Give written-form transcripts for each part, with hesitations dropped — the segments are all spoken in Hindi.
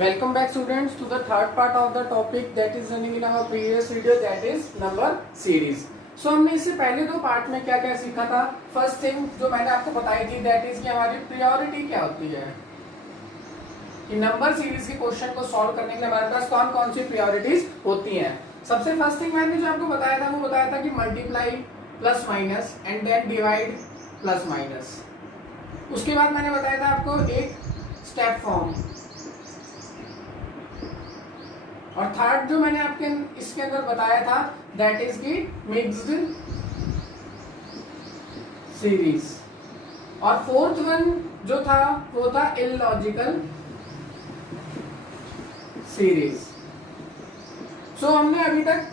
Welcome back students to the third part of the topic that is running in our previous video, that is number series. So हमने इससे पहले दो पार्ट में क्या क्या सीखा था. फर्स्ट थिंग जो मैंने आपको बताई थी दैट इज कि हमारी प्रायोरिटी क्या होती है कि नंबर सीरीज के क्वेश्चन को सॉल्व करने के लिए हमारे पास कौन कौन सी प्रायोरिटीज होती हैं. सबसे फर्स्ट थिंग मैंने जो आपको बताया था वो बताया था कि multiply plus minus and then divide plus minus. उसके बाद मैंने बताया था आपको एक स्टेप फॉर्म, और थर्ड जो मैंने आपके इसके अंदर बताया था दैट इज की मिक्स्ड सीरीज, और फोर्थ वन जो था वो था इलॉजिकल सीरीज. सो हमने अभी तक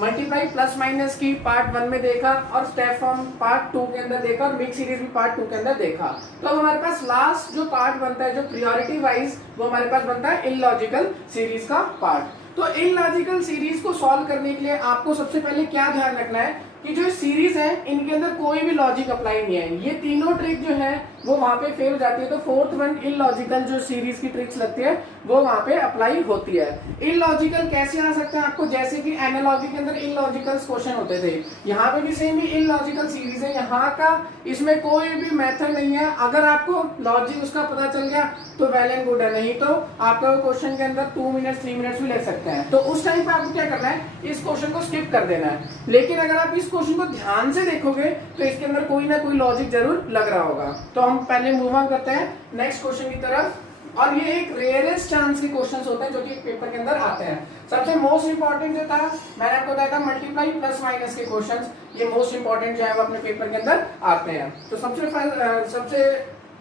मल्टीप्लाई प्लस माइनस की पार्ट 1 में देखा और स्टेप फॉर्म पार्ट 2 के अंदर देखा और मिक्स सीरीज भी पार्ट 2 के अंदर देखा. तो अब हमारे पास लास्ट जो पार्ट बनता है जो प्रायोरिटी वाइज वो हमारे पास बनता है इलॉजिकल सीरीज का पार्ट. तो इलॉजिकल सीरीज को सॉल्व करने के लिए आपको सबसे पहले क्या ध्यान रखना है कि जो सीरीज है इनके अंदर कोई भी लॉजिक अप्लाई नहीं है. ये तीनों ट्रिक जो है वो वहां पे फेल हो जाती है. तो फोर्थ वन इलॉजिकल जो सीरीज की ट्रिक्स लगती है वो वहां पे अप्लाई होती है. इलॉजिकल कैसे आ सकते हैं आपको, जैसे कि एनालॉजी के अंदर इलॉजिकल क्वेश्चन होते थे, यहाँ पे भी सेम ही इलॉजिकल सीरीज है. यहाँ का इसमें कोई भी मेथड नहीं है. अगर आपको लॉजिक उसका पता चल गया तो वेल एंड गुड है, नहीं तो आपका वो क्वेश्चन के अंदर 2 मिनट 3 मिनट भी ले सकते हैं. तो उस टाइम पे आपको क्या करना है, इस क्वेश्चन को स्किप कर देना है. लेकिन अगर आप इस क्वेश्चन को ध्यान से देखोगे तो इसके अंदर कोई ना कोई लॉजिक जरूर लग रहा होगा. तो हम पहले मूव ऑन करते हैं नेक्स्ट क्वेश्चन की तरफ. और ये एक रेयरेस्ट चांस के क्वेश्चंस होते हैं जो कि पेपर के अंदर आते हैं. सबसे मोस्ट इंपॉर्टेंट जो था मैंने आपको बताया था मल्टीप्लाई प्लस माइनस के क्वेश्चंस, ये मोस्ट इंपॉर्टेंट जो है वो अपने पेपर के अंदर आते हैं. तो सबसे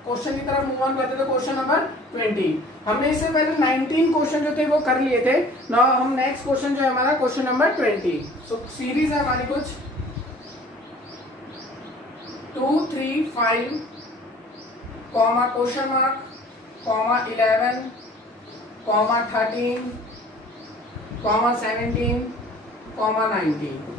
क्वेश्चन की तरफ मूव ऑन करते हैं. तो क्वेश्चन नंबर 20 हमने इससे पहले 19 क्वेश्चन जो थे वो कर लिए थे. नाउ हम नेक्स्ट क्वेश्चन जो है हमारा क्वेश्चन नंबर 20. सो सीरीज है हमारी कुछ 2 3 5 comma question mark comma 11 comma 13 comma 17 comma 19.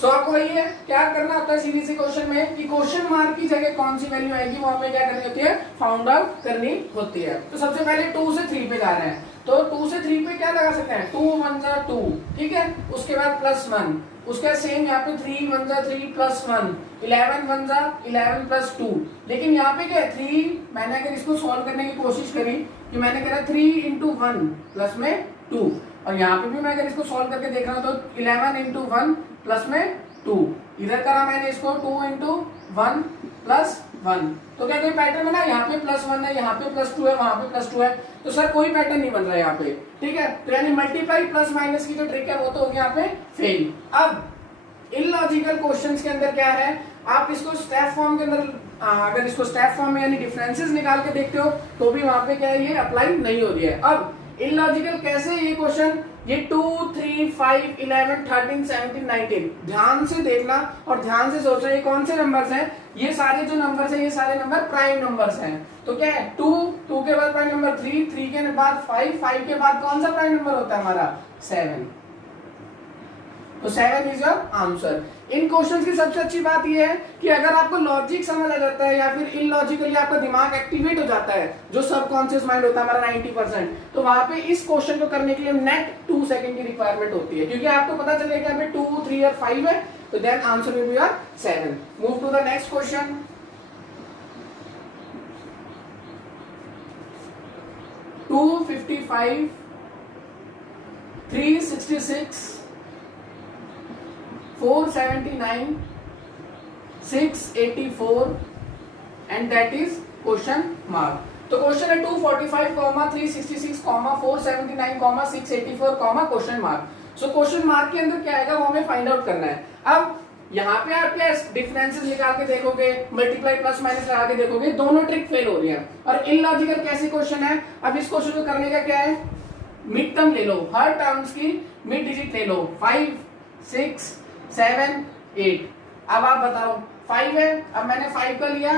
सो आपको वही है क्या करना होता है सीरीज के क्वेश्चन में कि क्वेश्चन मार्क की जगह कौन सी वैल्यू आएगी वो हमें क्या करनी होती है, फाउंड आउट करनी होती है. तो सबसे पहले 2 से 3 पे जा रहे हैं. तो 2 से 3 पे क्या लगा सकते हैं, 2 1 जा 2, ठीक है. उसके बाद प्लस 1, उसके सेम यहाँ पे 3 1 जा 3 प्लस 1, 11 1 जा 11 प्लस 2. लेकिन यहाँ पे क्या है 3, मैंने अगर इसको सॉल्व करने की कोशिश करी कि मैंने करा 3 इंटू 1 प्लस में 2, और यहाँ पे भी मैं अगर इसको सॉल्व करके देख रहा हूँ तो 11 इंटू 1 प्लस में 2. इधर करा मैंने इसको 2 इंटू 1 प्लस 1. तो क्या कोई पैटर्न बना, यहाँ पे प्लस 1 है, यहाँ पे प्लस 2 है, वहां पे प्लस 2 है. तो सर कोई पैटर्न नहीं बन रहा है यहाँ पे, ठीक है. तो यानी मल्टीप्लाई प्लस माइनस की जो ट्रिक है वो तो होगी यहाँ पे फेल. अब इलॉजिकल क्वेश्चंस के अंदर क्या है, आप इसको स्टेप फॉर्म के अंदर अगर इसको स्टेप फॉर्म में यानी डिफरेंसेस निकाल के देखते हो तो भी वहां पे क्या है, ये अप्लाई नहीं हो रही है. अब इलॉजिकल कैसे ये क्वेश्चन, ये 2 3 5 11 13 17 19 ध्यान से देखना और ध्यान से सोचना ये कौन से नंबर्स हैं. ये सारे जो नंबर्स हैं ये सारे नंबर प्राइम नंबर्स हैं. तो क्या है 2 2 के बाद प्राइम नंबर 3 3 के बाद 5 5 के बाद कौन सा प्राइम नंबर होता है हमारा 7. तो 7 is your answer. In questions की सबसे अच्छी बात यह है कि अगर आपको लॉजिक समझ आ जाता है या फिर इलॉजिकली आपका दिमाग एक्टिवेट हो जाता है, जो सबकॉन्शियस माइंड होता है हमारा 90%, तो वहां पे इस क्वेश्चन को करने के लिए नेट 2 सेकंड की रिक्वायरमेंट होती है. क्योंकि आपको पता चलेगा कि 2 3 और 5 है, तो then answer will be your 7. Move to the next question. 255 366 479 684 and that is question mark. तो क्वेश्चन है 245 366 479 684 question mark. So question mark के अंदर क्या आएगा वो हमें फाइंड आउट करना है. अब यहाँ पे आप क्या डिफरेंसेस निकाल के देखोगे, मल्टीप्लाई प्लस माइनस लगा के देखोगे, दोनों ट्रिक फेल हो रही है. और इलॉजिकल कैसे क्वेश्चन है, अब इस क्वेश्चन को करने का क्या है, मिड टर्म ले लो, हर टर्म्स की मिड डिजिट ले लो, 5 6 7 8. अब आप बताओ 5 है, अब मैंने 5 का लिया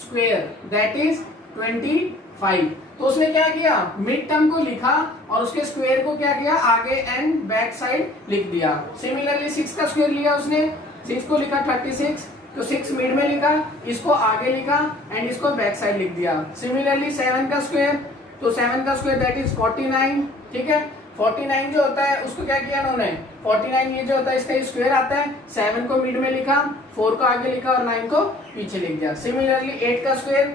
स्क्वायर दैट इज 25. तो उसने क्या किया, मिड टर्म को लिखा और उसके स्क्वायर को क्या किया, आगे एंड बैक साइड लिख दिया. सिमिलरली 6 का स्क्वायर लिया उसने, 6 को लिखा 36, तो 6 मिड में लिखा, इसको आगे लिखा एंड इसको बैक साइड लिख दिया. सिमिलरली 7 का स्क्वायर तो 7 का स्क्वायर दैट इज 49, ठीक है। 49 जो होता है उसको क्या किया उन्होंने, 49 ये जो होता है इसका स्क्वायर आता है, 7 को मिड में लिखा, 4 को आगे लिखा और 9 को पीछे लिख दिया। सिमिलरली 8 का स्क्वायर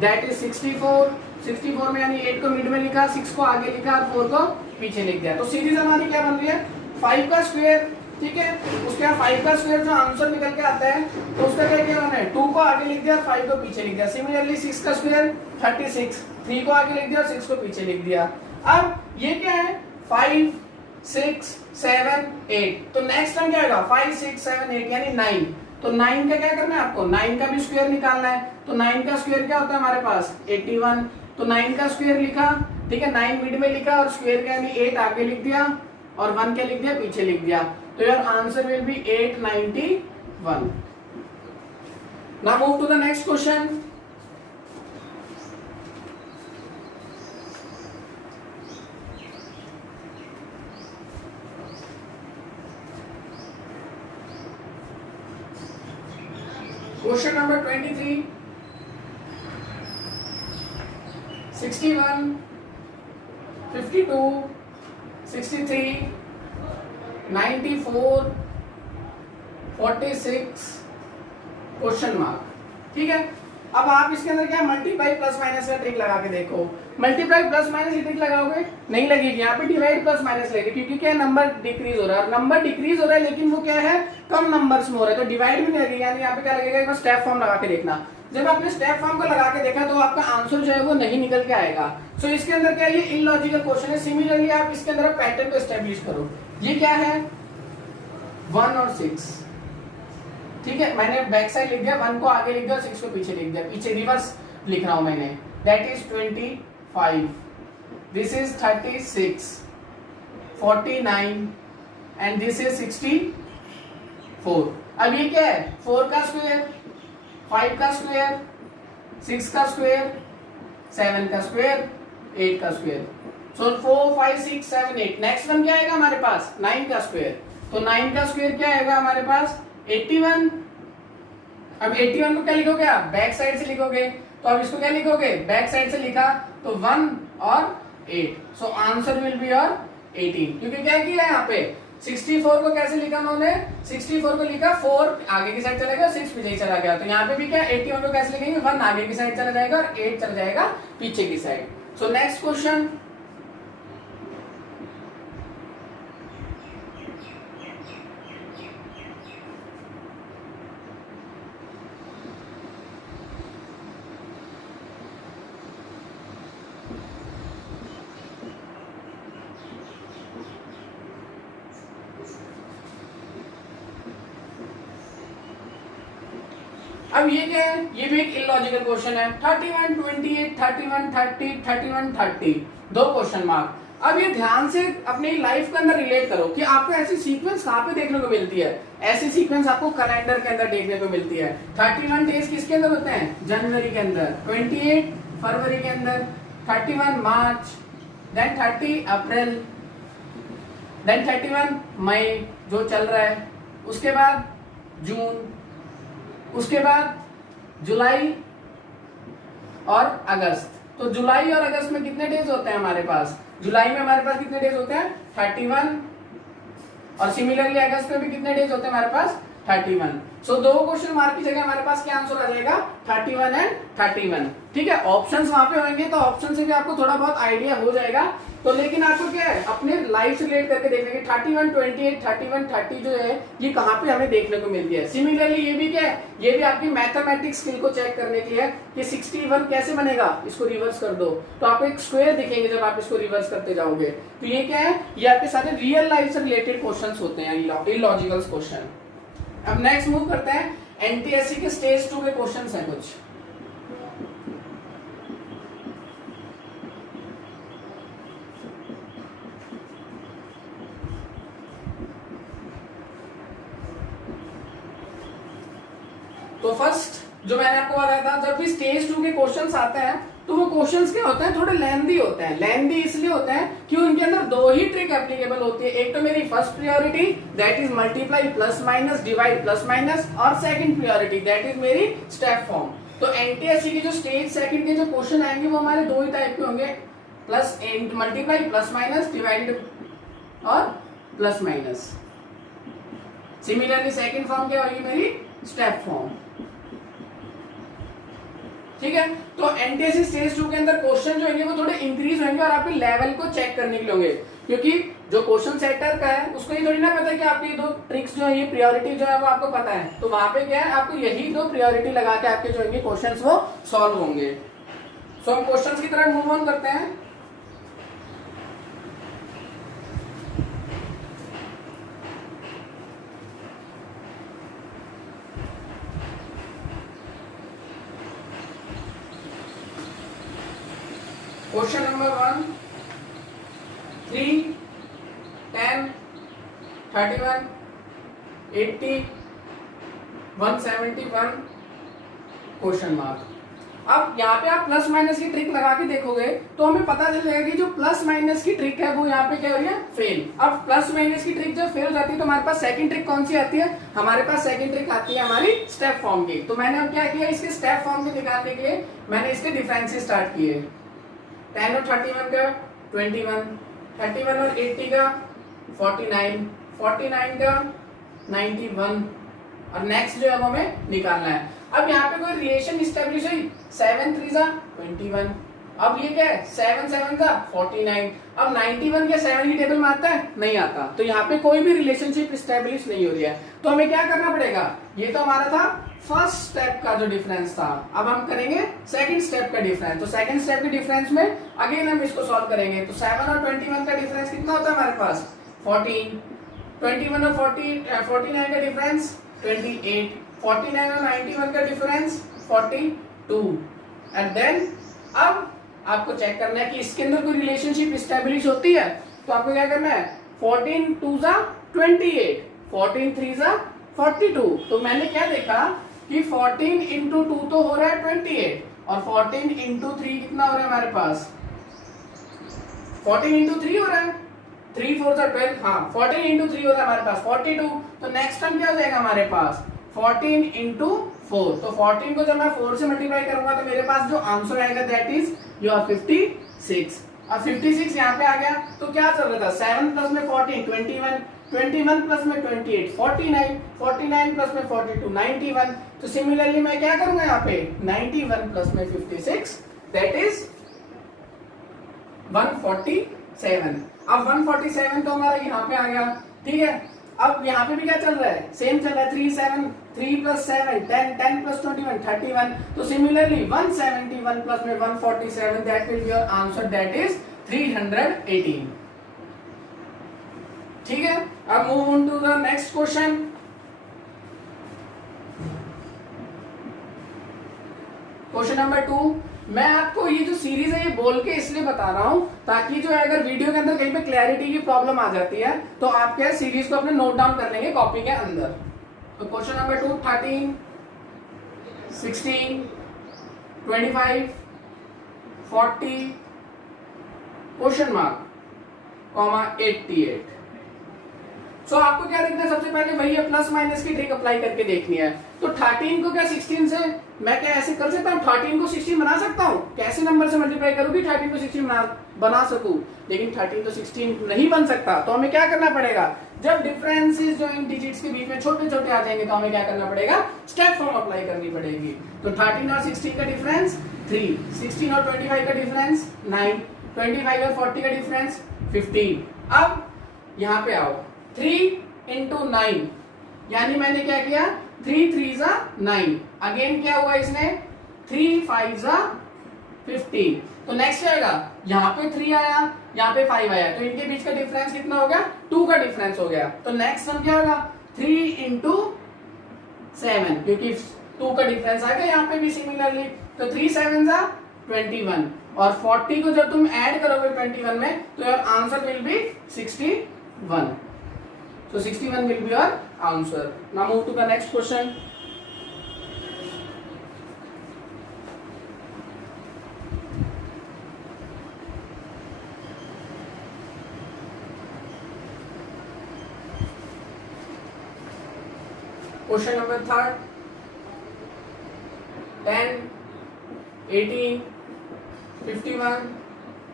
दैट इज 64, 64 में यानी 8 को मिड में लिखा, 6 को आगे लिखा और 4 को पीछे लिख दिया। तो सीरीज हमारी क्या बन रही है, 5 का स्क्वायर, ठीक है। उसके बाद 5 का स्क्वायर जो आंसर निकल के आता है तो उसका क्या किया उन्होंने, 2 को आगे लिख दिया और 5 को पीछे लिख दिया। सिमिलरली 6 का स्क्वायर 36, 3 को आगे लिख दिया और 6 को पीछे लिख दिया। अब ये क्या है, 5 6 7 8, तो नेक्स्ट टाइम क्या होगा 5 6 7 8 यानी 9। तो 9 का क्या करना है आपको, 9 का भी स्क्वायर निकालना है। तो 9 का स्क्वायर क्या होता है हमारे पास 81, तो 9 का स्क्वायर लिखा, ठीक है, 9 मिड में लिखा और स्क्वायर का यानी 8 आगे लिख दिया और 1 क्या लिख दिया पीछे लिख दिया। तो your answer will be 891। Now move to the next question. Question number 23, 61, 52, 63, 94, 46 question mark, ठीक है। अब आप इसके अंदर क्या मल्टीप्लाई प्लस माइनस का ट्रिक लगा के देखो। मल्टीप्लाई प्लस माइनस की ट्रिक लगाओगे नहीं लगेगी, यहाँ पे डिवाइड प्लस माइनस लगेगी, क्योंकि क्या नंबर डिक्रीज हो रहा है, नंबर डिक्रीज हो रहा है लेकिन वो क्या है कम नंबर्स में हो रहा है, तो डिवाइड भी नहीं लगेगा। यानी यहाँ पे क्या लगेगा, स्टेप फॉर्म लगा के देखना। जब आपने स्टेप फॉर्म को लगा के देखा तो आपका आंसर जो है वो नहीं निकल के आएगा। सो इसके अंदर क्या, ये इलॉजिकल क्वेश्चन है। सिमिलरली आप इसके अंदर पैटर्न को एस्टेब्लिश करो। ये क्या है 1 और 6, ठीक है, मैंने बैक साइड लिख दिया, 1 को आगे लिख दिया और 6 को पीछे लिख दिया, पीछे रिवर्स लिख रहा हूं मैंने। That is 25, this is 36, 49 and this is 64। अब ये क्या है 4 का स्क्वायर, 5 का स्क्वायर, 6 का स्क्वायर, 7 का स्क्वायर, 8 का स्क्वायर। सो 4 5 6 7 8। नेक्स्ट वन क्या आएगा हमारे पास 9 का स्क्वायर। तो 9 का स्क्वायर क्या आएगा हमारे पास 81। अब 81 को क्या लिखोगे आप, बैक साइड से लिखोगे, तो अब इसको क्या लिखोगे, बैक साइड से लिखा तो 1 और 8। So answer will be your 18। क्योंकि क्या किया है यहाँ पे 64 को कैसे लिखा उन्होंने, 64 को लिखा 4 आगे की साइड चला गया, 6 पीछे ही चला गया। तो यहाँ पे भी क्या 81 को कैसे लिखेंगे, 1 आगे की साइड चला जाएगा और 8 चला जाएगा पीछे की साइड। सो नेक्स्ट क्वेश्चन, अब ये क्या है, ये भी एक इलॉजिकल क्वेश्चन है। 31 28 31 30 31 30, दो क्वेश्चन मार्क। अब ये ध्यान से अपनी लाइफ के अंदर रिलेट करो कि आपको ऐसी सीक्वेंस कहाँ पे देखने को मिलती है। ऐसी सीक्वेंस आपको कैलेंडर के अंदर देखने को मिलती है। 31 डेज किसके अंदर होते हैं, जनवरी के अंदर, 28 फरवरी के अंदर, 31 मार्च, देन 30 अप्रैल, देन 31 मई जो चल रहा है, उसके बाद जून, उसके बाद जुलाई और अगस्त। तो जुलाई और अगस्त में कितने डेज होते हैं हमारे पास, जुलाई में हमारे पास कितने डेज होते हैं 31, और सिमिलरली अगस्त में भी कितने डेज होते हैं हमारे पास 31। सो दो क्वेश्चन मार्क की जगह हमारे पास क्या आंसर आ जाएगा 31 एंड 31, ठीक है। ऑप्शंस वहां पे होंगे तो ऑप्शन से भी आपको थोड़ा बहुत आइडिया हो जाएगा। तो लेकिन आपको क्या है अपने लाइफ से रिलेट करके देखने की 31 28 31 30 जो है ये कहाँ पे हमें देखने को मिलती है। सिमिलरली ये भी क्या है, ये भी आपकी मैथमेटिक्स स्किल को चेक करने की है कि 61 कैसे बनेगा, इसको रिवर्स कर दो तो आपको एक स्क्वायर दिखेंगे जब आप इसको रिवर्स करते जाओगे। तो ये क्या है, ये आपके सारे रियल लाइफ से रिलेटेड क्वेश्चंस होते हैं, इलॉजिकल क्वेश्चन। अब नेक्स्ट मूव करते हैं, एनटीएससी के स्टेज 2 के क्वेश्चंस हैं कुछ। तो फर्स्ट जो मैंने आपको बताया था, जब भी स्टेज 2 के क्वेश्चंस आते हैं तो वो क्वेश्चंस क्या होते हैं, थोड़े लेंथी होते हैं। लेंथी इसलिए होते हैं कि उनके अंदर दो ही ट्रिक एप्लीकेबल होती है। एक तो मेरी first priority that is multiply plus minus divide plus minus, और सेकंड प्रायोरिटी दैट इज मेरी स्टेप फॉर्म। तो एनटीएससी की जो स्टेज सेकंड के जो क्वेश्चन आएंगे वो हमारे दो ही टाइप के होंगे, plus multiply, plus minus, divided और plus minus. Similarly second form क्या होगी मेरी, स्टेप फॉर्म। ठीक है, तो एनटीएससी स्टेज 2 के अंदर क्वेश्चन जो होंगे वो थोड़े इंक्रीज होंगे और आपके लेवल को चेक करने के लिए होंगे, क्योंकि जो क्वेश्चन सेटर का है उसको ये थोड़ी ना पता है कि आपकी दो ट्रिक्स जो है, ये प्रायोरिटी जो है वो आपको पता है, तो वहां पे क्या है आपको यही दो प्रायोरिटी लगा के आपके जो होंगे क्वेश्चंस वो सॉल्व होंगे। सो हम क्वेश्चंस की तरफ मूव ऑन करते हैं। Question number 1, 3, 10, 31, 80, 171 question mark. अब यहाँ पे आप प्लस माइनस की ट्रिक लगा के देखोगे तो हमें पता चल जाएगा कि जो प्लस माइनस की ट्रिक है वो यहाँ पे क्या हो रही है, फेल। अब प्लस माइनस की ट्रिक जब फेल हो जाती है तो हमारे पास सेकंड ट्रिक कौन सी आती है, हमारे पास सेकंड ट्रिक आती है हमारी स्टेप फॉर्म की। तो मैंने अब क्या किया, इसके स्टेप फॉर्म के निकालने के लिए मैंने इसके डिफरेंसेस स्टार्ट किए। 10 और 31 का 21, 31 और 80 का 49, 49 का 91 और नेक्स्ट जो है वो हमें निकालना है। अब यहाँ पे कोई रिलेशन स्टेब्लिश हुई, 7 3 जा 21, अब ये क्या है 7 7 जा 49। अब 91 क्या 7 की टेबल में आता है, नहीं आता, तो यहाँ पे कोई भी रिलेशनशिप स्टेब्लिश नहीं हो रही है। तो हमें क्या करना पड़ेगा, ये तो हमारा था फर्स्ट स्टेप का जो डिफरेंस था, अब हम करेंगे सेकंड स्टेप का डिफरेंस। तो सेकंड स्टेप के डिफरेंस में अगेन हम इसको सॉल्व करेंगे। तो 7 और 21 का डिफरेंस कितना होता है हमारे पास 14, 21 और 49 का डिफरेंस 28, 49 और 91 का डिफरेंस 42। एंड देन अब आपको चेक करना है कि इसके अंदर कोई रिलेशनशिप स्टैब्लिश होती है, तो आपको क्या करना है 14 2 जा 28, 14 3 जा 42। तो मैंने क्या देखा कि 14 इंटू 2 तो हो रहा है 28 और 14 इंटू 3 कितना हो रहा है हमारे पास 14 इंटू 3 हो रहा है, 3 4 जा 12, हाँ 14 इंटू 3 हो रहा है हमारे पास 42। तो नेक्स्ट टाइम क्या हो जाएगा हमारे पास 14 इंटू 4। तो 14 को जब मैं 4 से मल्टीप्लाई करूंगा तो मेरे पास जो आंसर आएगा दैट इज योर 56। अब 56 यहाँ पे आ गया तो क्या चल रहा था 7 प्लस में 14 21, 21 प्लस में 28 49, 49 प्लस में 42 91। तो सिमिलरली मैं क्या करूंगा यहाँ पे 91 प्लस में 56 दैट इज 147। अब 147 तो हमारा यहाँ पे आ गया, ठीक है। अब यहाँ पे भी क्या चल रहा है, सेम चल रहा है 3 प्लस 7 10, 10 प्लस 21 31। तो सिमिलरली 171 प्लस में 147 that will be your answer that is 318। ठीक है, अब move on to the next question. Question number 2। मैं आपको ये जो सीरीज है ये बोल के इसलिए बता रहा हूं ताकि जो है अगर वीडियो के अंदर कहीं पे क्लैरिटी की प्रॉब्लम आ जाती है तो आप क्या सीरीज को अपने नोट डाउन कर लेंगे कॉपी के अंदर। तो question number 2 13, 16, 25, 40 question mark comma 88। सो आपको क्या देखना है, सबसे पहले वही है प्लस माइनस की ट्रिक अप्लाई करके देखनी है। तो 13 को क्या 16 से मैं क्या ऐसे कर सकता हूँ, 13 को 16 बना सकता हूँ, कैसे नंबर से मल्टीप्लाई करूँ कि 13 को 16 बना सकूं, लेकिन 13 तो 16 नहीं बन सकता। तो हमें क्या करना पड़ेगा, जब डिफरेंसेस जो इन डिजिट्स के बीच में छोटे छोटे आ जाएंगे तो हमें क्या करना पड़ेगा, स्टेप फॉर्म अप्लाई करनी पड़ेगी। तो 13 और 16 का डिफरेंस 3, 16 और 25 का डिफरेंस 9, 25 और 40 का डिफरेंस 15। अब यहाँ पे आओ 3 इंटू 9, यानी मैंने क्या किया 3 3 जा 9, अगेन क्या हुआ इसने 3 5 जा 15। तो नेक्स्ट आएगा यहाँ पे 3 आया, यहाँ पे 5 आया, तो इनके बीच का डिफरेंस कितना हो गया 2 का डिफरेंस हो गया। तो नेक्स्ट वन क्या होगा 3 इंटू 7, क्योंकि 2 का डिफरेंस आ गया यहाँ पे भी सिमिलरली। तो 3 7 जा 21 और 40 को जब तुम ऐड करोगे 21 में तो your answer will B 61। So 61 will be your answer. Now move to the next question. Question number 3. 10, 18, 51,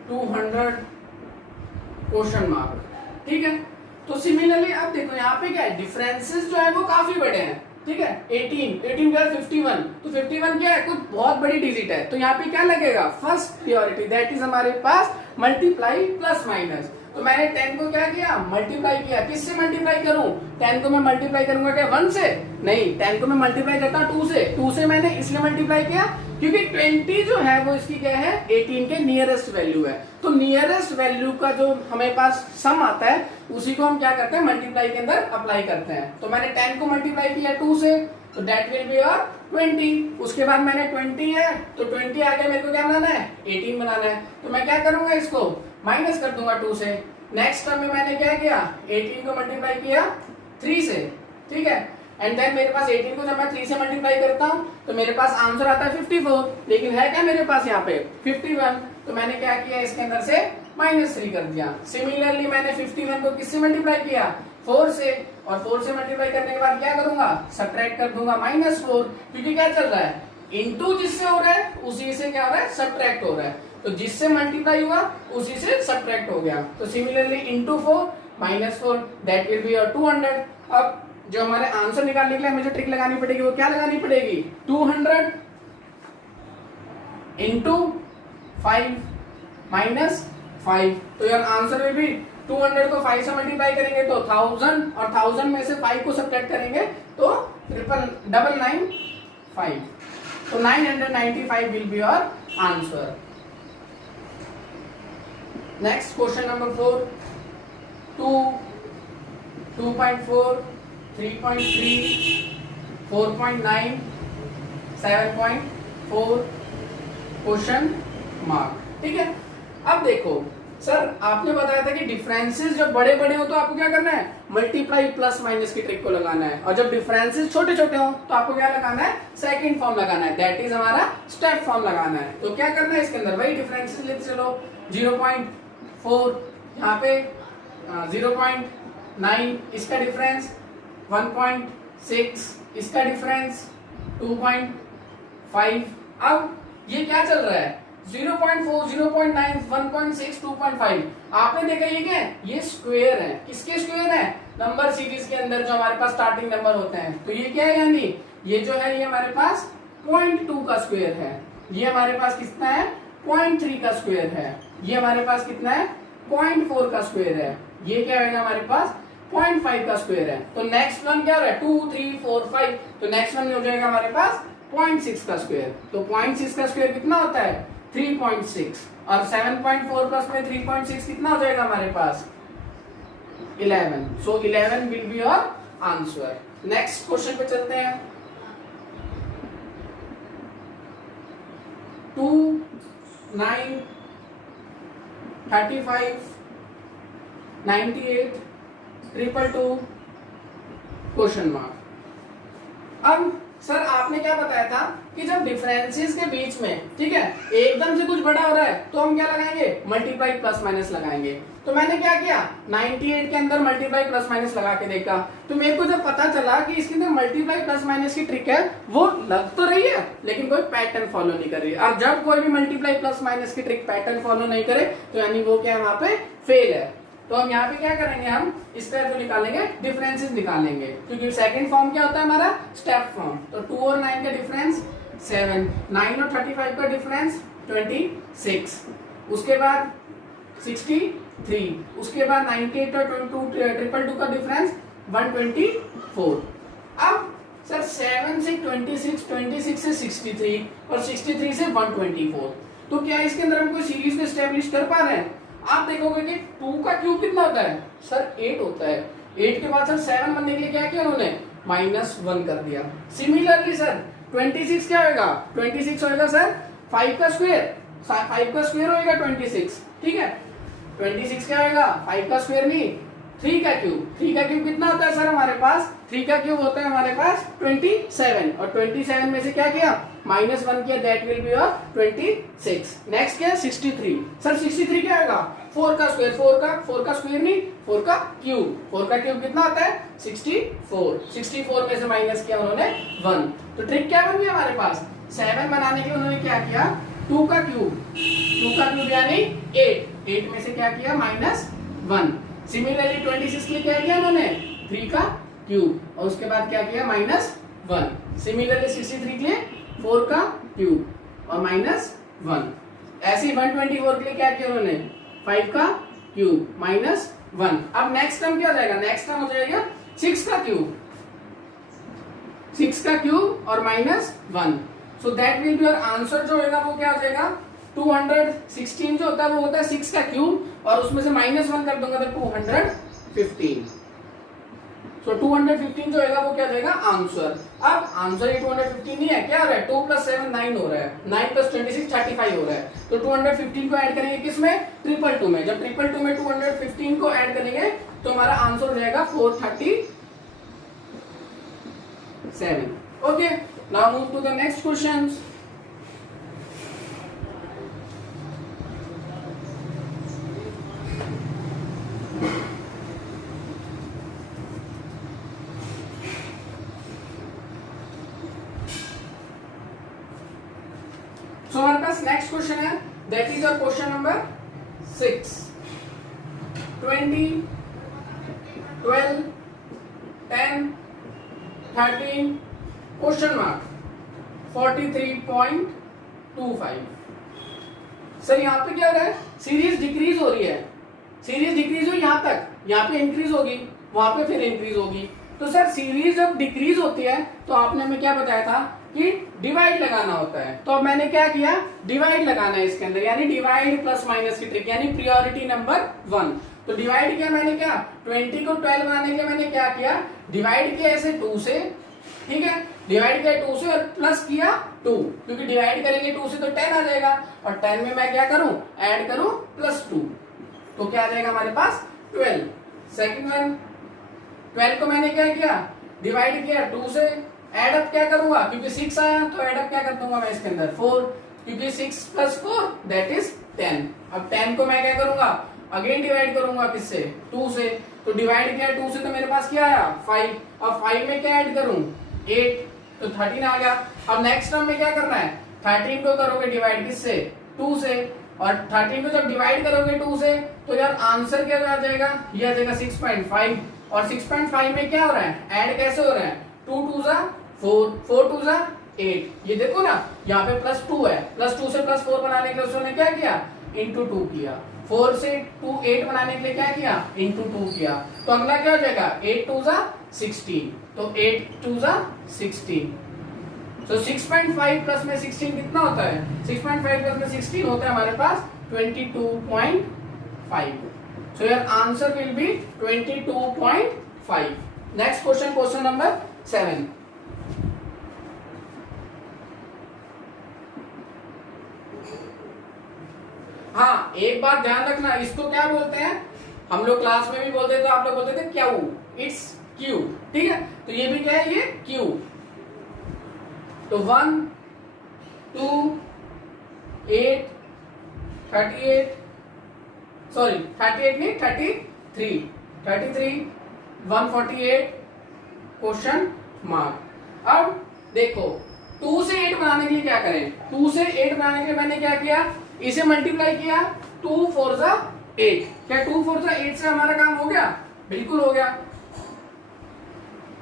200 question mark. ठीक है, तो सिमिलरली अब देखो यहाँ पे क्या है, डिफरेंसेस जो है वो काफी बड़े हैं। ठीक है, 18 क्या है 51, तो 51 क्या है, कुछ बहुत बड़ी डिजिट है, तो यहाँ पे क्या लगेगा, फर्स्ट प्रायोरिटी दैट इज हमारे पास मल्टीप्लाई प्लस माइनस। तो मैंने 10 को क्या किया, मल्टीप्लाई किया। किससे मल्टीप्लाई करूं, 10 को मैं मल्टीप्लाई करूंगा क्या 1 से, नहीं, 10 को मैं मल्टीप्लाई करता हूं 2 से। 2 से मैंने इसलिए मल्टीप्लाई किया क्योंकि 20 जो है वो इसकी क्या है, 18 के नियरेस्ट वैल्यू है। तो नियरेस्ट वैल्यू का जो हमें पास सम आता है उसी को हम क्या करते हैं, मल्टीप्लाई के अंदर अप्लाई करते हैं। तो मैंने 10 को मल्टीप्लाई किया 2 से, तो दैट विल बी योर 20। उसके बाद मैंने 20 है, तो 20 आगे मेरे को क्या बनाना है, 18 बनाना है। तो मैं क्या करूंगा, इसको माइनस कर दूंगा 2 से। नेक्स्ट टर्म में मैंने क्या किया, 18 को मल्टीप्लाई किया 3 से। ठीक है, एंड देन मेरे पास 18 को जब मैं 3 से मल्टीप्लाई करता हूं तो मेरे पास आंसर आता है 54, लेकिन है क्या मेरे पास यहाँ पे 51। तो मैंने क्या किया, इसके अंदर से -3 कर दिया। सिमिलरली मैंने 51 को किससे मल्टीप्लाई किया, 4 से, और 4 से मल्टीप्लाई करने के बाद क्या करूंगा, सब्ट्रैक्ट कर दूंगा -4, क्योंकि क्या चल रहा है, इनटू जिससे हो रहा है उसी से क्या हो रहा है, सब्ट्रैक्ट हो रहा है। तो जिससे मल्टीप्लाई हुआ उसी से सब्ट्रैक्ट हो गया। तो similarly into 4 -4 that will be your 200। अब जो हमारे आंसर निकालने के लिए हमें जो ट्रिक लगानी पड़ेगी वो क्या लगानी पड़ेगी, 200 इंटू 5 -5। तो यार आंसर विल बी 200 को 5 से मल्टीप्लाई करेंगे तो 1000, और 1000 में से 5 को सब्ट्रैक्ट करेंगे तो 995। तो 995 will be your answer. Next question number 4, 2, 2.4, 3.3, 4.9, 7.4 question mark. ठीक है, अब देखो सर आपने बताया था कि डिफरेंसेस जब बड़े बड़े हो तो आपको क्या करना है, मल्टीप्लाई प्लस माइनस की ट्रिक को लगाना है, और जब डिफरेंसेस छोटे छोटे हो तो आपको क्या लगाना है, सेकंड फॉर्म लगाना है, दैट इज हमारा स्टेप फॉर्म लगाना है। तो क्या करना है, इसके अंदर वही डिफरेंसेस लेते चलो, 0.4 यहाँ पे 0.9 इसका डिफरेंस, 1.6 इसका डिफरेंस, 2.5। अब ये क्या चल रहा है, 0.4, 0.9, 1.6, 2.5। आपने देखा ये क्या है, ये स्क्वायर है। किसके स्क्वायर है, नंबर सीरीज के अंदर जो हमारे पास स्टार्टिंग नंबर होते हैं। तो ये क्या है, यानी ये जो है ये हमारे पास 0.2 का स्क्वायर है, ये हमारे पास कितना है 0.3 का स्क्वायर है, ये हमारे पास कितना है 0.4 का स्क्वायर है, ये क्या है हमारे पास 0.5 का स्क्वायर है। तो नेक्स्ट वन क्या हो रहा है, 2, 3, 4, 5। तो नेक्स्ट वन हो जाएगा हमारे पास 0.6 का स्क्वायर। तो 0.6 का स्क्वायर कितना होता है 3.6, और 7.4 प्लस में 3.6 कितना हो जाएगा हमारे पास 11। सो 11 will be your answer. Next question पे चलते हैं, 2, 9, 35, 98, 222 क्वेश्चन मार्क। अब सर आपने क्या बताया था कि जब डिफरेंसेस के बीच में, ठीक है, एकदम से कुछ बड़ा हो रहा है तो हम क्या लगाएंगे, मल्टीप्लाई प्लस माइनस लगाएंगे। तो मैंने क्या किया, 98 के अंदर मल्टीप्लाई प्लस माइनस लगा के देखा, तो मेरे को जब पता चला कि इसके अंदर मल्टीप्लाई प्लस माइनस की ट्रिक है, वो लग तो रही है लेकिन कोई पैटर्न फॉलो नहीं कर रही है। और जब कोई भी मल्टीप्लाई प्लस माइनस की ट्रिक पैटर्न फॉलो नहीं करे तो यानी वो क्या है, वहां पे फेल है। तो हम यहाँ पे क्या करेंगे, हम स्क्वायर को निकालेंगे, डिफरेंसेस निकालेंगे, क्योंकि सेकंड फॉर्म क्या होता है हमारा, स्टेप फॉर्म। तो 2 और 9 का डिफरेंस 7, 9 और 35 का डिफरेंस 26, उसके बाद 63, उसके बाद 98 और 222 का डिफरेंस 124। अब सर 7 से 26, 26 से 63 और 63 से 124, तो क्या इसके अंदर हम कोई सीरीज को एस्टेब्लिश कर पा रहे हैं। आप देखोगे कि 2 का क्यूब कितना होता है सर 8 होता है, 8 के बाद सर 7 बनने के लिए क्या किया उन्होंने, -1 कर दिया। सिमिलरली सर 26 क्या होगा, 26 होगा सर 5 का स्क्वायर, 5 का स्क्वायर होगा 26, ठीक है। 26 क्या होगा, 5 का स्क्वायर नहीं 3 का क्यूब। 3 का क्यूब कितना होता है सर हमारे पास, 3 का क्यूब होता है हमारे पास 27, और 27 में से क्या किया, -1 किया, that will be your 26। Next क्या है 63, सर 63 क्या होगा, 4 का स्क्वायर, 4 का स्क्वायर नहीं 4 का क्यूब, 4 का क्यूब कितना होता है 64, 64 में से माइनस किया उन्होंने 1। तो ट्रिक क्या बन गई हमारे पास, 7 बनाने के लिए उन्होंने क्या किया, 2 का क्यूब यानी 8 में से क्या किया -1। सिमिलरली 26 के लिए क्या किया उन्होंने 3 का क्यूब और उसके बाद क्या किया -1। सिमिलरली 63 के लिए 4 का क्यूब और -1। ऐसे ही 124 के लिए क्या किया उन्होंने 5 का क्यूब -1। अब नेक्स्ट टर्म क्या हो जाएगा, नेक्स्ट टर्म हो जाएगा 6 का क्यूब और -1। So that will be your answer जो होगा वो क्या हो जाएगा 216 जो होता है वो होता है 6 का क्यूब और उसमें से -1 कर दूंगा तो 215। सो 215 जो होगा वो क्या हो जाएगा आंसर। अब आंसर ये 215 नहीं है, क्या हो रहा है 2 + 7 9 हो रहा है, 9 + 26 35 हो रहा है। तो 215 को ऐड करेंगे किसमें 222 में, जब 222 में 215 को ऐड करेंगे तो हमारा आंसर हो जाएगा 437। Okay, now move to the next questions. So हमारे पास नेक्स्ट क्वेश्चन है, that is your question number 6। 20, 12, 10, 13 question mark 43.25। Sir यहाँ पे क्या हो रहा है, सीरीज डिक्रीज हो रही है, सीरीज डिक्रीज हुई यहाँ तक, यहाँ पे इंक्रीज होगी, वहां पे फिर इंक्रीज होगी। तो सर सीरीज जब डिक्रीज होती है तो आपने हमें क्या बताया था कि डिवाइड लगाना होता है। तो अब मैंने क्या किया, डिवाइड लगाना है इसके अंदर, यानी डिवाइड प्लस माइनस की ट्रिक, यानी प्रायोरिटी नंबर 1। तो डिवाइड किया मैंने, क्या 20 को 12 बनाने के लिए मैंने क्या किया, डिवाइड किया ऐसे 2 से, ठीक है, डिवाइड किया 2 से और प्लस किया 2, क्योंकि डिवाइड करेंगे 2 से तो 10 आ जाएगा और 10 में मैं क्या करूं, ऐड करूं +2, तो क्या आ जाएगा हमारे पास 12। सेकंड वन 12 को मैंने क्या किया, डिवाइड किया 2 से, ऐड अप क्या करूंगा, क्योंकि 6 आया तो ऐड अप क्या कर दूंगा मैं इसके अंदर 4, क्योंकि 6 + 4 दैट इज 10। अब 10 को मैं क्या करूंगा, अगेन डिवाइड करूंगा किससे, 2 से, तो डिवाइड किया 2 से तो मेरे पास क्या आया 5। अब 5 में क्या ऐड करूं 8, तो 13 आ गया। अब नेक्स्ट टर्म में क्या करना है, 13 को करोगे डिवाइड किससे 2 से, और 13 को जब डिवाइड करोगे 2 से तो यार आंसर क्या आ जाएगा, ये आ जाएगा 6.5। और 6.5 में क्या हो रहा है, ऐड कैसे हो रहा है, 2 2 ज़ा 4, 4 2 ज़ा 8। ये देखो ना यहाँ पे +2 है, +2 से +4 बनाने के लिए उसने क्या किया, × 2 किया। 4 से 2 8 बनाने के लिए क्या किया, × 2 किया। तो अगला क्या हो जाएगा 8 2 ज़ा 16, तो 8 2 ज़ा 16। तो 6.5 प्लस में 16 कितना होता है, 6.5 प्लस में 16 होता है हमारे पास 22.5। So your answer will B 22.5। Next question, question number 7। हाँ, एक बात ध्यान रखना, इसको क्या बोलते हैं, हम लोग क्लास में भी बोलते थे, आप लोग बोलते थे क्यू, इट्स क्यू, ठीक है। तो ये भी क्या है, ये क्यू। तो 1 2 8 38, सॉरी 38 नहीं 33 148 क्वेश्चन मार्क। अब देखो 2 से 8 बनाने के लिए क्या करें, 2 से 8 बनाने के लिए मैंने क्या किया, इसे मल्टीप्लाई किया, 2 4 ज़ा 8। क्या 2 4 ज़ा 8 से हमारा काम हो गया, बिल्कुल हो गया,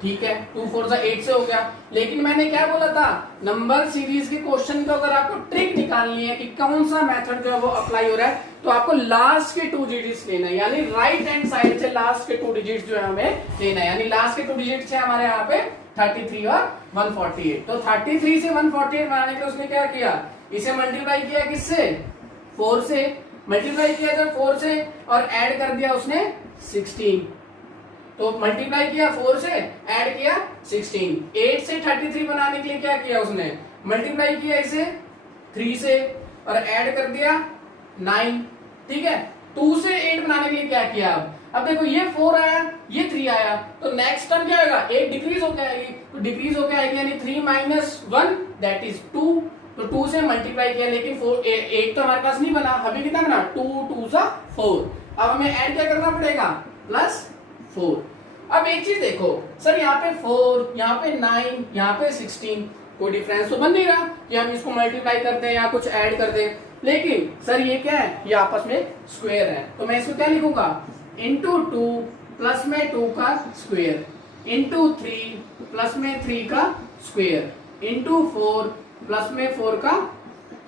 ठीक है, 2 4 ज़ा 8 से हो गया। लेकिन मैंने क्या बोला था, नंबर सीरीज के क्वेश्चन को अगर आपको ट्रिक निकालनी है कि कौन सा मेथड जो है वो अप्लाई हो रहा है, तो आपको लास्ट के 2 डिजिट्स लेना है, यानी राइट हैंड साइड से लास्ट के 2 डिजिट्स जो है हमें लेना है, यानी लास्ट के 2 डिजिट्स है हमारे यहाँ पे 33 और 148। तो 33 से 148 बनाने के लिए उसने क्या किया, इसे मल्टीप्लाई किया किससे, 4 से, मल्टीप्लाई किया जब 4 से और ऐड कर दिया उसने 16। तो मल्टीप्लाई किया 4 से, ऐड किया 16। 8 से 33 बनाने के लिए क्या किया उसने, मल्टीप्लाई किया इसे 3 से और ऐड कर दिया 9, ठीक है। 2 से 8 बनाने के लिए क्या किया, अब देखो ये 4 आया, ये 3 आया, तो नेक्स्ट टर्म क्या होगा, 8 डिक्रीज होकर आएगी, तो डिक्रीज होकर आएगी, यानी 3 - 1 दैट इज 2। तो 2 से मल्टीप्लाई किया, लेकिन 8 तो हमारे पास नहीं बना, अभी कितना बना 2 2 ज़ा 4। अब हमें ऐड क्या करना पड़ेगा, +4। अब एक चीज देखो सर, यहाँ पे 4, यहाँ पे 9, यहाँ पे 16, कोई डिफरेंस तो बन नहीं रहा कि हम इसको मल्टीप्लाई कर दें या कुछ ऐड कर दें। लेकिन सर ये क्या है, ये आपस में स्क्वायर है, तो मैं इसको क्या लिखूंगा, इंटू 2 प्लस में 2 का स्क्वायर, इंटू 3 प्लस में 3 का स्क्वायर, इंटू 4 प्लस में 4 का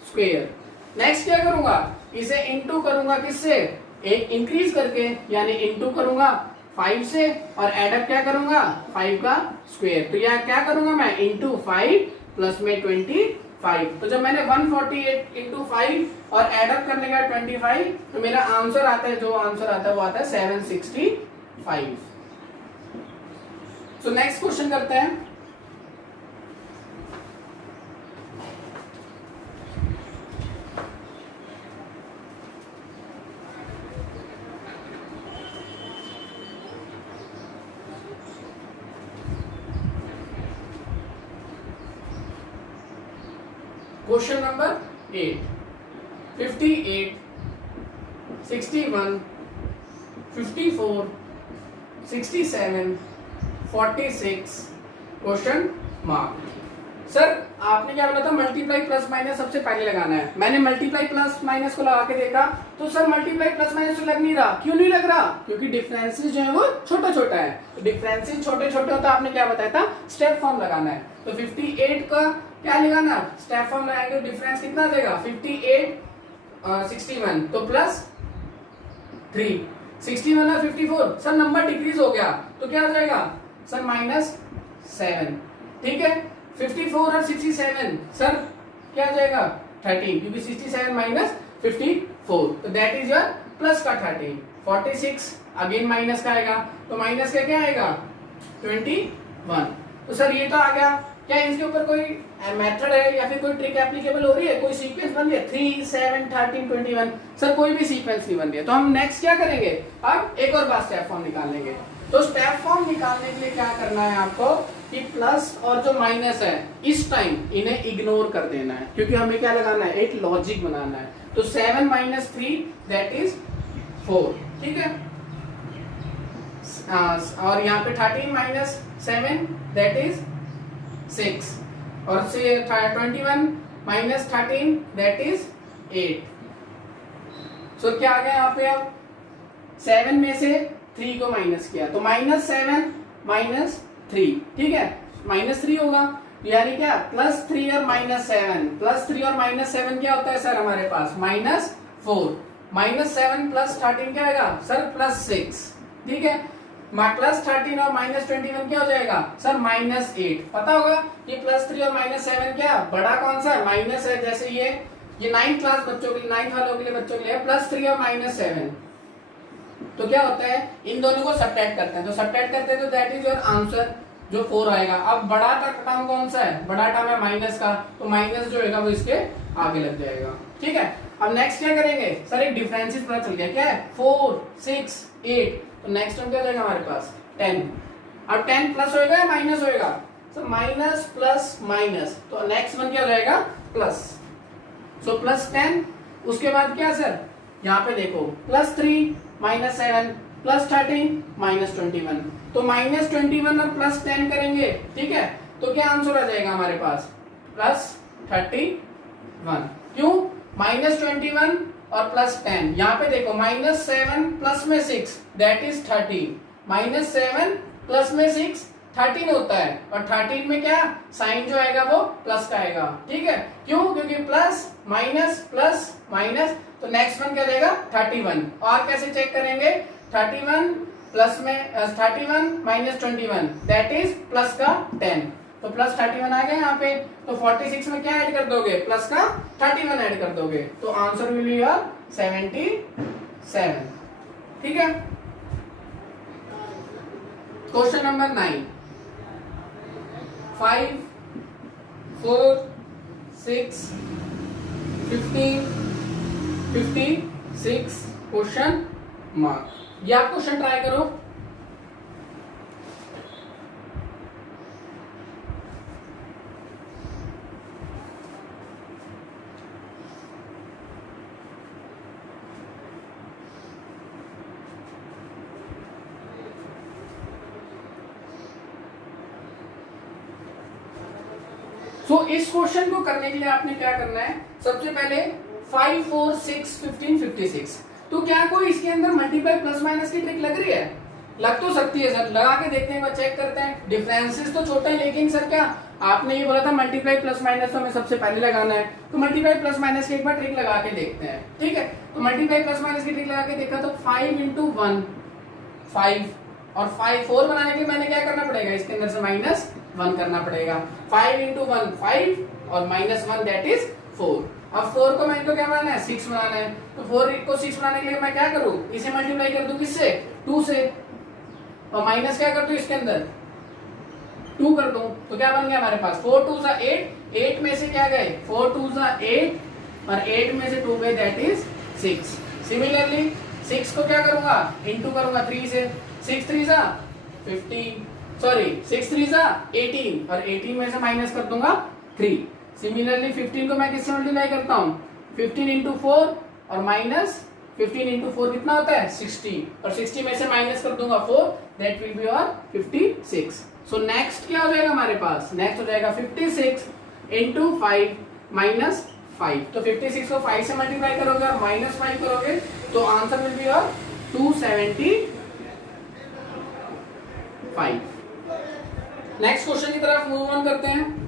स्क्वायर। नेक्स्ट क्या करूंगा, इसे इंटू करूंगा किससे, एक इंक्रीज करके, यानी इंटू करूंगा 5 से और एडअप क्या करूंगा 5 का स्क्वायर। तो यह क्या करूंगा मैं, इंटू 5 प्लस में 25। तो जब मैंने 148 इंटू 5 और एडअप करने का 25, तो मेरा आंसर आता है, जो आंसर आता है वो आता है 765। सो नेक्स्ट क्वेश्चन करते हैं। Question number 8, 58, 61, 54, 67, 46 question mark. Sir आपने क्या बोला था, मल्टीप्लाई प्लस माइनस सबसे पहले लगाना है। मैंने मल्टीप्लाई प्लस माइनस को लगा के देखा तो सर मल्टीप्लाई प्लस माइनस तो लग नहीं रहा। क्यों नहीं लग रहा, क्योंकि डिफरेंसेस जो है वो छोटा छोटा है। तो डिफरेंसेस छोटे छोटे होता, आपने क्या बताया था, स्टेप फॉर्म लगाना है। तो 58 का क्या लगाना, स्टेप फॉर्म लगाएंगे, डिफरेंस कितना देगा 58 61, तो प्लस 3, 61 और 54, सर नंबर डिक्रीज हो गया तो क्या हो जाएगा सर -7। ठीक है, 54 और 67 सर क्या हो जाएगा 13, क्योंकि 67 माइनस 54, तो दैट इज योर प्लस का 13। 46 अगेन माइनस का आएगा, तो माइनस का क्या आएगा 21। तो सर ये तो आ गया। क्या इसके ऊपर कोई मेथड है या फिर कोई ट्रिक एप्लीकेबल हो रही है, कोई सीक्वेंस बन रही है 3 7 13 21, सर कोई भी सीक्वेंस नहीं बन रही है। तो हम नेक्स्ट क्या करेंगे, अब एक और बार स्टेप फॉर्म निकाल लेंगे। तो स्टेप फॉर्म निकालने के लिए क्या करना है आपको, कि प्लस और जो माइनस है इस टाइम इन्हें इग्नोर कर देना है, क्योंकि हमें क्या लगाना है, एक लॉजिक बनाना है। तो 7 माइनस 3 दैट इज 4। ठीक है, और यहाँ पे 13 माइनस 7 दैट इज 6, और से 21 माइनस 13 दैट इज 8। सो क्या आ गया यहाँ पे, अब 7 में से 3 को माइनस किया तो -7 -3। ठीक है, -3 होगा, यानी क्या +3 और -7, +3 और -7 क्या होता है सर हमारे पास -4, -7 प्लस 13 क्या आएगा सर +6। ठीक है, +13 और -21 क्या हो जाएगा सर -8। पता होगा कि +3 और -7 क्या बड़ा कौन सा है, माइनस है। जैसे ये 9th क्लास बच्चों के लिए, 9th वालों के लिए बच्चों के लिए +3 और -7, तो क्या होता है इन दोनों को सब्ट्रैक्ट करते हैं। तो सब्ट्रैक्ट करते हैं तो दैट इज योर आंसर, जो 4 आएगा। अब बड़ा टर्म कौन सा है, बड़ा टर्म है माइनस का, तो माइनस जो है वो इसके आगे लग जाएगा। ठीक है, अब नेक्स्ट क्या करेंगे सर, एक डिफरेंसेस पता चल गया, क्या है 4 6 8, तो नेक्स्ट टर्म क्या हो जाएगा हमारे पास 10। अब 10 प्लस होएगा या माइनस होएगा, सो माइनस प्लस माइनस, तो नेक्स्ट वन क्या हो जाएगा प्लस। सो +10, उसके बाद क्या सर, यहाँ पे देखो +3 -7 +13 -21, तो -21 और +10 करेंगे। ठीक है, तो क्या आंसर आ जाएगा हमारे पास +31। क्यों, -21 और +10, यहाँ पे देखो -7 प्लस में 6 दैट इज 13, -7 प्लस में 6 13 होता है, और 13 में क्या साइन जो आएगा वो प्लस का आएगा। ठीक है, क्यों, क्योंकि प्लस माइनस प्लस माइनस, तो नेक्स्ट वन क्या देगा 31। और कैसे चेक करेंगे, 31 प्लस में 31 -21 दैट इज प्लस का 10, तो +31 आ गया यहाँ पे। तो 46 में क्या ऐड कर दोगे, प्लस का 31 ऐड कर दोगे, तो आंसर विल बी योर 77। ठीक है, क्वेश्चन नंबर 9, 5 4 6 15 56 क्वेश्चन मार्क। ये आप क्वेश्चन ट्राई करो। तो इस क्वेश्चन को करने के लिए आपने क्या करना है, सबसे पहले 5 4 6 15 56। तो क्या कोई इसके अंदर मल्टीप्लाई प्लस माइनस की ट्रिक लग रही है? लग तो सकती है सर, लगा के देखते हैं, चेक करते हैं। डिफरेंसेस तो छोटे हैं, लेकिन सर क्या आपने ये बोला था मल्टीप्लाई प्लस माइनस तो हमें सबसे पहले लगाना है, तो मल्टीप्लाई प्लस माइनस की एक बार ट्रिक लगा के देखते हैं। ठीक है, तो मल्टीप्लाई प्लस माइनस की ट्रिक लगा के देखा तो 5 इंटू 1 5, और 5 4 बनाने के लिए मैंने क्या करना पड़ेगा, इसके अंदर से -1 करना पड़ेगा। 5 इंटू 1 5 और -1 दैट इज 4। अब 4 को मैं क्या बनाना है, 6 बनाना है। तो 4 को 6 बनाने के लिए मैं क्या करूं, इसे मल्टीप्लाई कर दूं किससे, 2 से, और माइनस क्या कर दूं इसके अंदर 2 कर दूं, तो क्या बन गया हमारे पास 4 2 8, 8 में से क्या गए 4 2 8 और 8 में से 2 गए दैट इज 6। सिमिलरली 6 को क्या करूंगा, इंटू करूंगा 3 से, 6 3 15, सॉरी 6 3 18 और 18 में से माइनस कर दूंगा 3। सिमिलरली 15 को मैं किससे मल्टीप्लाई करता हूं, 15 इंटू 4 और माइनस 15 इंटू 4 कितना होता है 60, और 60 में से माइनस कर दूंगा 4 that will be your 56। So next क्या हो जाएगा हमारे पास, नेक्स्ट हो जाएगा 56 इंटू 5 माइनस 5। तो 56 को 5 से मल्टीप्लाई करोगे और -5 करोगे तो answer will be your 275। Next question की तरफ मूव ऑन करते हैं।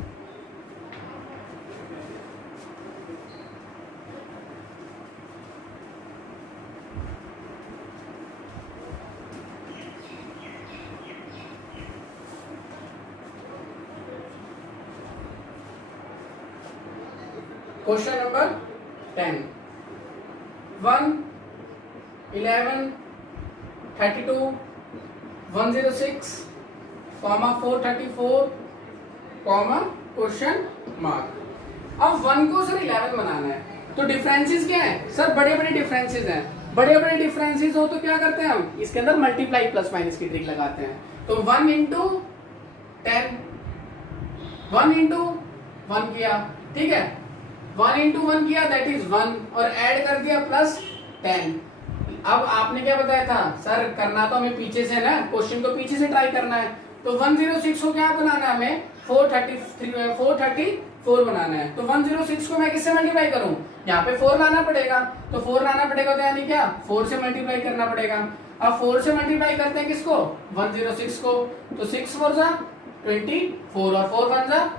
Question number 10, 1 11 32 106 434 question mark. अब 1 को सर 11 बनाना है, तो डिफरेंसेस क्या है सर, बड़े बड़े डिफरेंसेस हैं। बड़े बड़े डिफरेंसेस हो तो क्या करते हैं हम, इसके अंदर मल्टीप्लाई प्लस माइनस की ट्रिक लगाते हैं। तो 1 इंटू 10, 1 इंटू 1 किया, ठीक है, 1 इंटू 1 किया दैट इज 1 और ऐड कर दिया प्लस 10। अब आपने क्या बताया था सर, करना तो हमें पीछे से ना, क्वेश्चन को पीछे से ट्राई करना है। तो 106 को क्या बनाना है हमें, 434 बनाना है। तो 106 को मैं किससे मल्टीप्लाई करूं, यहाँ पे 4 लाना पड़ेगा, तो 4 लाना पड़ेगा तो यानी क्या 4 से मल्टीप्लाई करना पड़ेगा। अब 4 से मल्टीप्लाई करते हैं किसको, 106 को, तो 6 4 जा 24 और 4 1 जा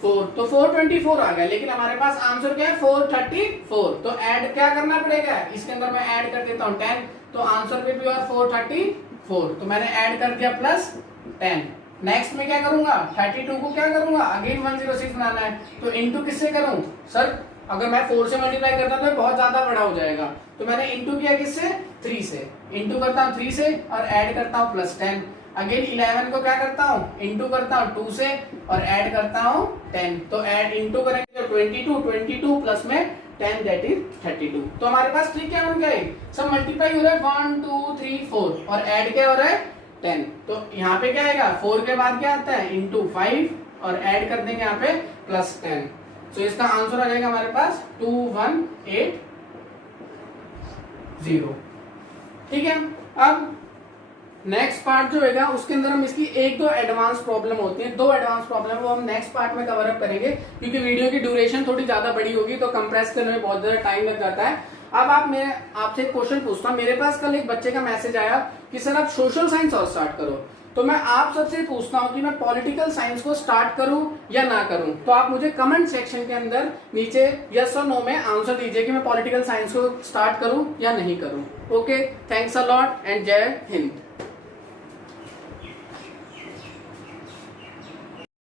4, तो 424 आ गया। लेकिन हमारे पास आंसर क्या है 434, तो ऐड क्या करना पड़ेगा, इसके अंदर मैं ऐड कर देता हूँ 10, तो आंसर विल बी योर 434। तो मैंने ऐड कर दिया प्लस 10। नेक्स्ट में क्या करूंगा, 32 को क्या करूंगा, अगेन 106 बनाना है, तो इंटू किससे करूं सर, अगर मैं 4 से मल्टीप्लाई करता तो बहुत ज्यादा बड़ा हो जाएगा, तो मैंने इंटू किया किससे 3 से, इंटू करता हूँ 3 से और ऐड करता हूँ प्लस 10। अगेन 11 को क्या करता हूँ, इंटू करता हूँ 2 से और ऐड करता हूँ 10, तो ऐड इंटू करेंगे तो 22 प्लस में 10 दैट इज 32। तो हमारे पास ट्रिक क्या बन गई, सब मल्टीप्लाई हो रहा है 1 2 3 4 और ऐड क्या हो रहा है 10। तो यहाँ पे क्या आएगा, 4 के बाद क्या आता है इंटू 5 और ऐड कर देंगे यहाँ पे प्लस 10। तो इसका आंसर आ जाएगा हमारे पास 2180। ठीक है, अब नेक्स्ट पार्ट जो होगा उसके अंदर हम इसकी एक दो एडवांस प्रॉब्लम होती हैं, 2 एडवांस प्रॉब्लम वो हम नेक्स्ट पार्ट में कवर अप करेंगे, क्योंकि वीडियो की ड्यूरेशन थोड़ी ज्यादा बड़ी होगी तो कंप्रेस करने में बहुत ज्यादा टाइम लग जाता है। अब आपसे एक क्वेश्चन पूछता हूँ, मेरे पास कल एक बच्चे का मैसेज आया कि सर आप सोशल साइंस और स्टार्ट करो, तो मैं आप सबसे पूछता हूँ कि मैं पॉलिटिकल साइंस को स्टार्ट करूं या ना करूं। तो आप मुझे कमेंट सेक्शन के अंदर नीचे यस और नो में आंसर दीजिए कि मैं पॉलिटिकल साइंस को स्टार्ट करूं या नहीं करूं। Okay, thanks a lot and जय हिंद।